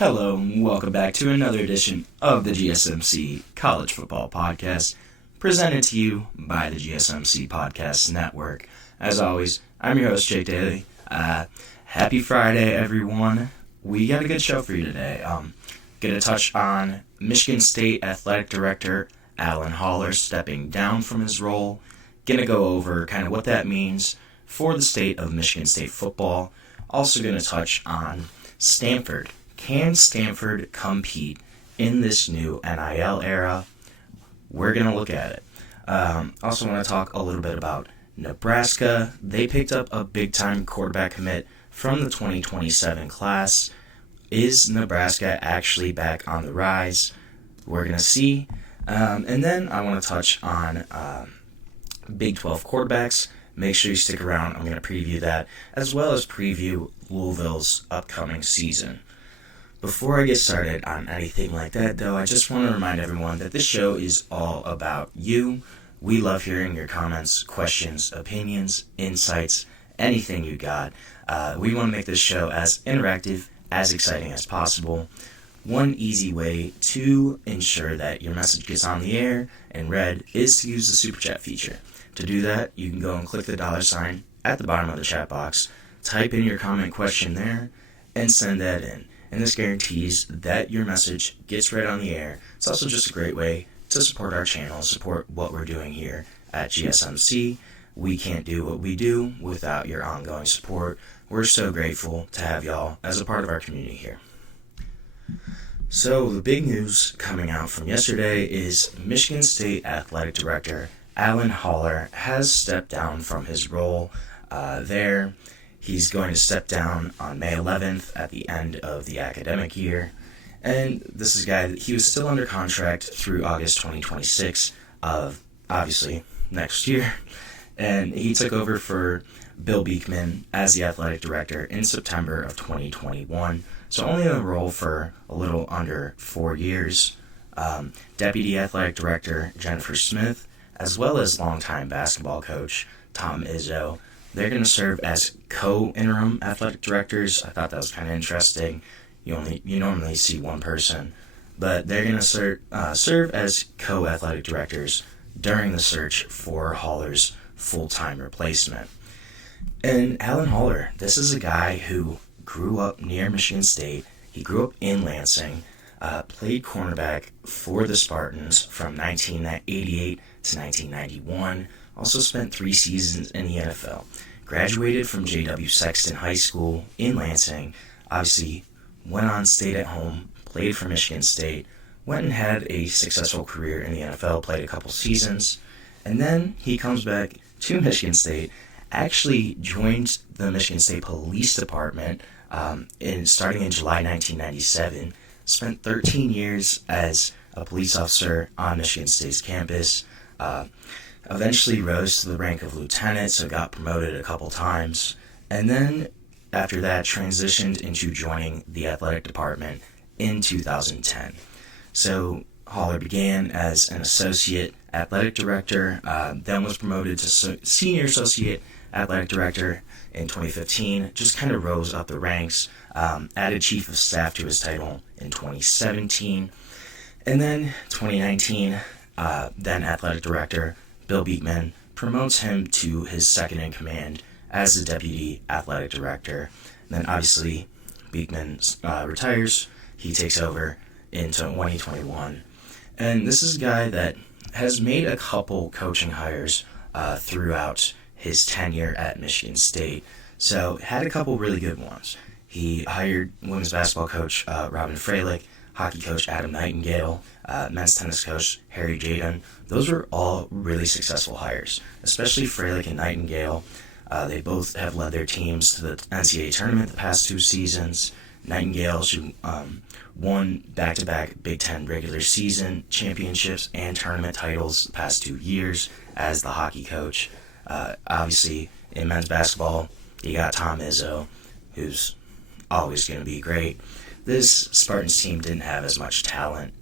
Hello, and welcome back to another edition of the GSMC College Football Podcast, presented to you by the GSMC Podcast Network. As always, I'm your host, Jake Daly. Happy Friday, everyone. We got a good show for you today. Going to touch on Michigan State Athletic Director Alan Haller stepping down from his role. Going to go over kind of what that means for the state of Michigan State football. Also going to touch on Stanford. Can Stanford compete in this new NIL era? We're going to look at it. Also want to talk a little bit about Nebraska. They picked up a big-time quarterback commit from the 2027 class. Is Nebraska actually back on the rise? We're going to see. And then I want to touch on Big 12 quarterbacks. Make sure you stick around. I'm going to preview that, as well as preview Louisville's upcoming season. Before I get started on anything like that, though, I just want to remind everyone that this show is all about you. We love hearing your comments, questions, opinions, insights, anything you got. We want to make this show as interactive, as exciting as possible. One easy way to ensure that your message gets on the air and read is to use the Super Chat feature. To do that, you can go and click the $ at the bottom of the chat box, type in your comment question there, and send that in. And this guarantees that your message gets read on the air. It's also just a great way to support our channel, support what we're doing here at GSMC. We can't do what we do without your ongoing support. We're so grateful to have y'all as a part of our community here. So the big news coming out from yesterday is Michigan State Athletic Director Alan Haller has stepped down from his role there. He's going to step down on May 11th at the end of the academic year. And this is a guy that he was still under contract through August 2026 of, obviously, next year. And he took over for Bill Beekman as the athletic director in September of 2021. So only in the role for a little under 4 years. Deputy athletic director Jennifer Smith, as well as longtime basketball coach Tom Izzo, they're going to serve as co-interim athletic directors. I thought that was kind of interesting. You normally see one person, but they're going to serve as co-athletic directors during the search for Haller's full-time replacement. And Alan Haller, this is a guy who grew up near Michigan State. He grew up in Lansing, played cornerback for the Spartans from 1988 to 1991. Also spent 3 seasons in the NFL. Graduated from J.W. Sexton High School in Lansing. Obviously, went on, stayed at home, played for Michigan State, went and had a successful career in the NFL, played a couple seasons, and then he comes back to Michigan State, actually joined the Michigan State Police Department starting in July 1997, spent 13 years as a police officer on Michigan State's campus, eventually rose to the rank of lieutenant, so got promoted a couple times, and then after that transitioned into joining the athletic department in 2010. So Haller began as an associate athletic director, then was promoted to senior associate athletic director in 2015, just kind of rose up the ranks, added chief of staff to his title in 2017, and then 2019, then athletic director Bill Beekman promotes him to his second in command as the deputy athletic director. And then obviously Beekman retires. He takes over in 2021. And this is a guy that has made a couple coaching hires throughout his tenure at Michigan State. So had a couple really good ones. He hired women's basketball coach Robin Freilich, hockey coach Adam Nightingale, men's tennis coach Harry Jadon. Those were all really successful hires, especially Freilich and Nightingale. They both have led their teams to the NCAA tournament the past 2 seasons. Nightingale, she won back-to-back Big Ten regular season championships and tournament titles the past 2 years as the hockey coach. Obviously, in men's basketball, you got Tom Izzo, who's always going to be great. This Spartans team didn't have as much talent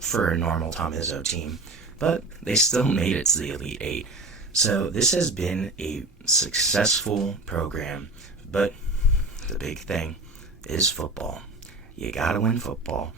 for a normal Tom Izzo team, but they still made it to the Elite Eight. So this has been a successful program, but the big thing is football. you gotta win football.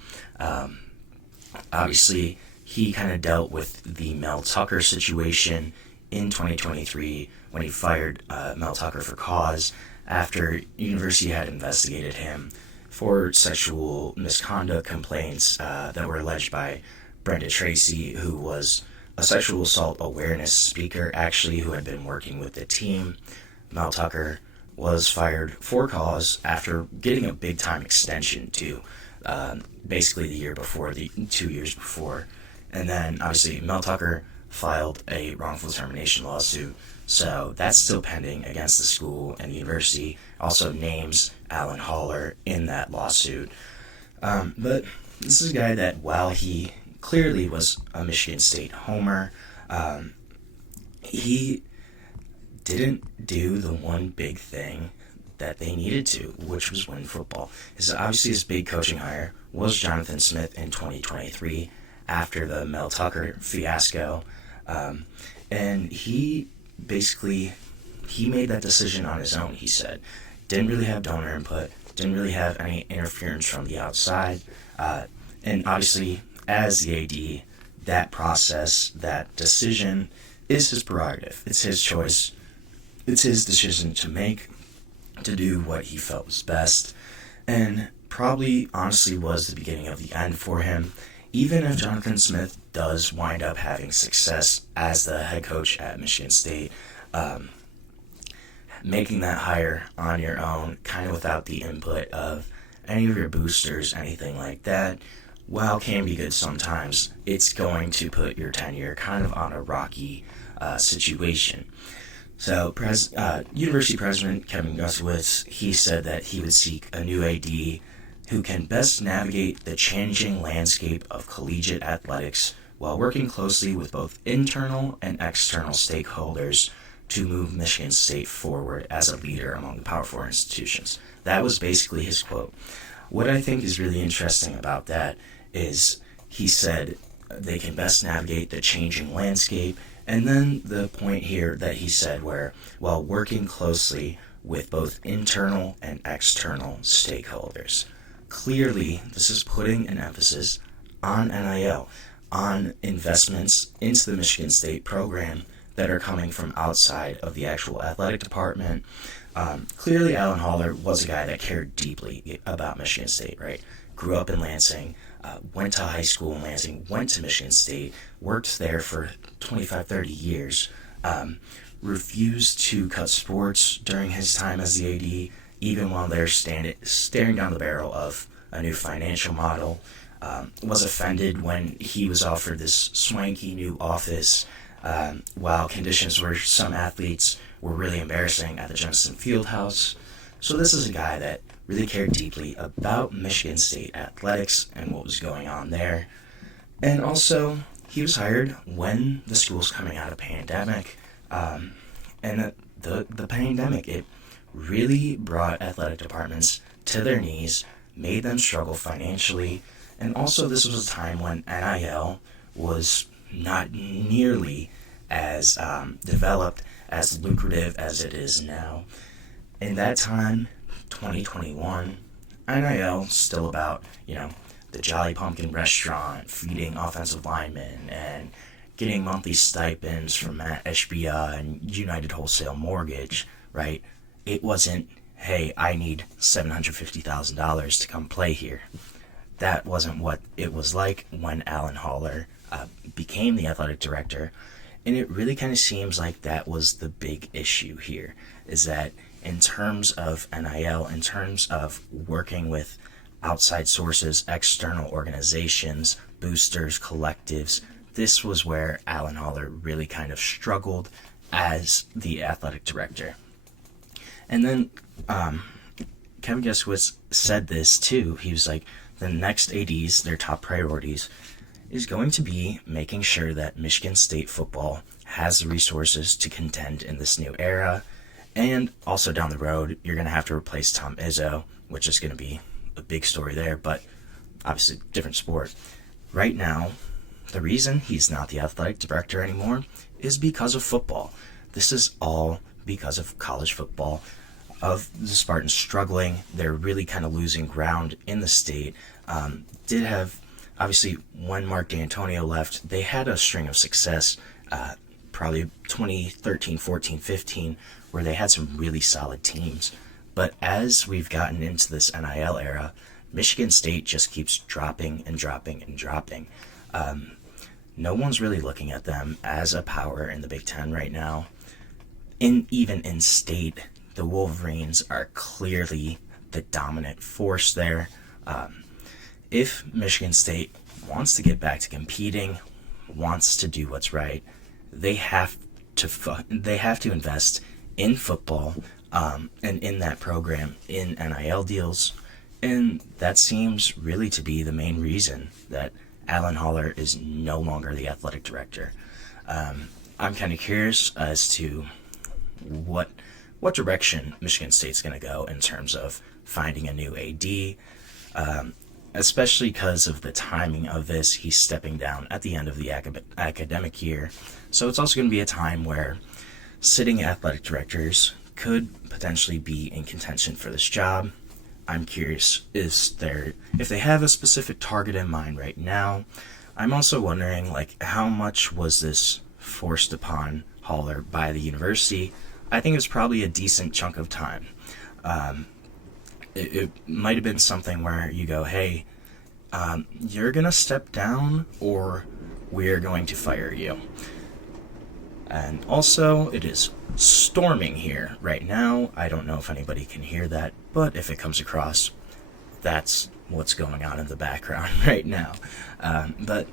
Obviously, he kind of dealt with the Mel Tucker situation in 2023 when he fired Mel Tucker for cause after university had investigated him for sexual misconduct complaints that were alleged by Brenda Tracy, who was a sexual assault awareness speaker, actually, who had been working with the team. Mel Tucker was fired for cause after getting a big-time extension, too, basically the year before, 2 years before. And then, obviously, Mel Tucker filed a wrongful termination lawsuit, so that's still pending against the school and the university. Also names Alan Haller in that lawsuit. But this is a guy that, while he clearly was a Michigan State homer, he didn't do the one big thing that they needed to, which was win football. Obviously, his big coaching hire was Jonathan Smith in 2023 after the Mel Tucker fiasco. And he basically, he made that decision on his own, he said. Didn't really have donor input, didn't really have any interference from the outside. And obviously, as the AD, that process, that decision is his prerogative. It's his choice. It's his decision to make, to do what he felt was best. And probably, honestly, was the beginning of the end for him. Even if Jonathan Smith does wind up having success as the head coach at Michigan State, making that hire on your own, kind of without the input of any of your boosters, anything like that, while can be good sometimes, it's going to put your tenure kind of on a rocky situation. So, University President Kevin Guskiewicz, he said that he would seek a new AD who can best navigate the changing landscape of collegiate athletics while working closely with both internal and external stakeholders to move Michigan State forward as a leader among the Power 4 institutions. That was basically his quote. What I think is really interesting about that is he said they can best navigate the changing landscape, and then the point here that he said where, while working closely with both internal and external stakeholders. Clearly, this is putting an emphasis on NIL, on investments into the Michigan State program that are coming from outside of the actual athletic department. Clearly, Alan Haller was a guy that cared deeply about Michigan State, right? Grew up in Lansing, went to high school in Lansing, went to Michigan State, worked there for 25, 30 years, refused to cut sports during his time as the AD, even while they're staring down the barrel of a new financial model, was offended when he was offered this swanky new office, while conditions for some athletes were really embarrassing at the Jensen Fieldhouse. So this is a guy that really cared deeply about Michigan State athletics and what was going on there. And also, he was hired when the school's coming out of pandemic, and the pandemic, it really brought athletic departments to their knees, made them struggle financially, and also this was a time when NIL was not nearly as developed, as lucrative as it is now. In that time, 2021, NIL still about, the Jolly Pumpkin restaurant, feeding offensive linemen, and getting monthly stipends from Matt Ishbia and United Wholesale Mortgage, right? It wasn't, hey, I need $750,000 to come play here. That wasn't what it was like when Alan Haller became the athletic director. And it really kind of seems like that was the big issue here, is that in terms of NIL, in terms of working with outside sources, external organizations, boosters, collectives, this was where Alan Haller really kind of struggled as the athletic director. And then Kevin Guskiewicz said this too. He was like, the next ADs, their top priorities, is going to be making sure that Michigan State football has the resources to contend in this new era. And also down the road, you're going to have to replace Tom Izzo, which is going to be a big story there, but obviously different sport. Right now, the reason he's not the athletic director anymore is because of football. This is all because of college football. of the Spartans struggling. They're really kind of losing ground in the state. Did have, obviously, when Mark D'Antonio left, they had a string of success, probably 2013, 14, 15, where they had some really solid teams. But as we've gotten into this NIL era, Michigan State just keeps dropping and dropping and dropping. No one's really looking at them as a power in the Big Ten right now. Even in state, the Wolverines are clearly the dominant force there. If Michigan State wants to get back to competing, wants to do what's right, they have to invest in football, and in that program, in NIL deals, and that seems really to be the main reason that Alan Haller is no longer the athletic director. I'm kind of curious as to what direction Michigan State's going to go in terms of finding a new AD, especially because of the timing of this. He's stepping down at the end of the academic year, so it's also going to be a time where sitting athletic directors could potentially be in contention for this job. I'm curious if they have a specific target in mind right now. I'm also wondering, how much was this forced upon Haller by the university? I think it was probably a decent chunk of time. It might have been something where you go, hey, you're going to step down or we're going to fire you. And also, it is storming here right now. I don't know if anybody can hear that, but if it comes across, that's what's going on in the background right now. But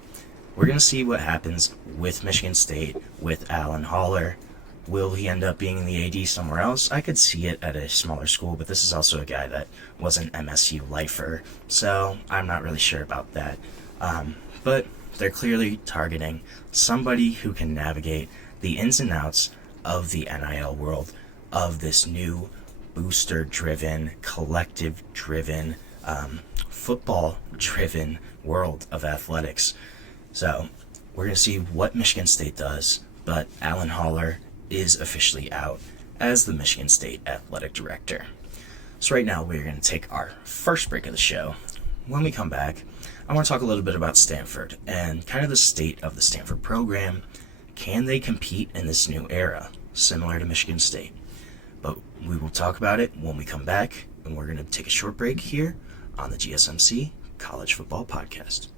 we're going to see what happens with Michigan State, with Alan Haller. Will he end up being the AD somewhere else? I could see it at a smaller school, but this is also a guy that was an MSU lifer, so I'm not really sure about that. But they're clearly targeting somebody who can navigate the ins and outs of the NIL world, of this new booster-driven, collective-driven, football-driven world of athletics. So we're going to see what Michigan State does, but Alan Haller is officially out as the Michigan State athletic director. So right now we're going to take our first break of the show. When we come back, I want to talk a little bit about Stanford and kind of the state of the Stanford program. Can they compete in this new era, similar to Michigan State? But we will talk about it when we come back, and we're going to take a short break here on the GSMC College Football Podcast.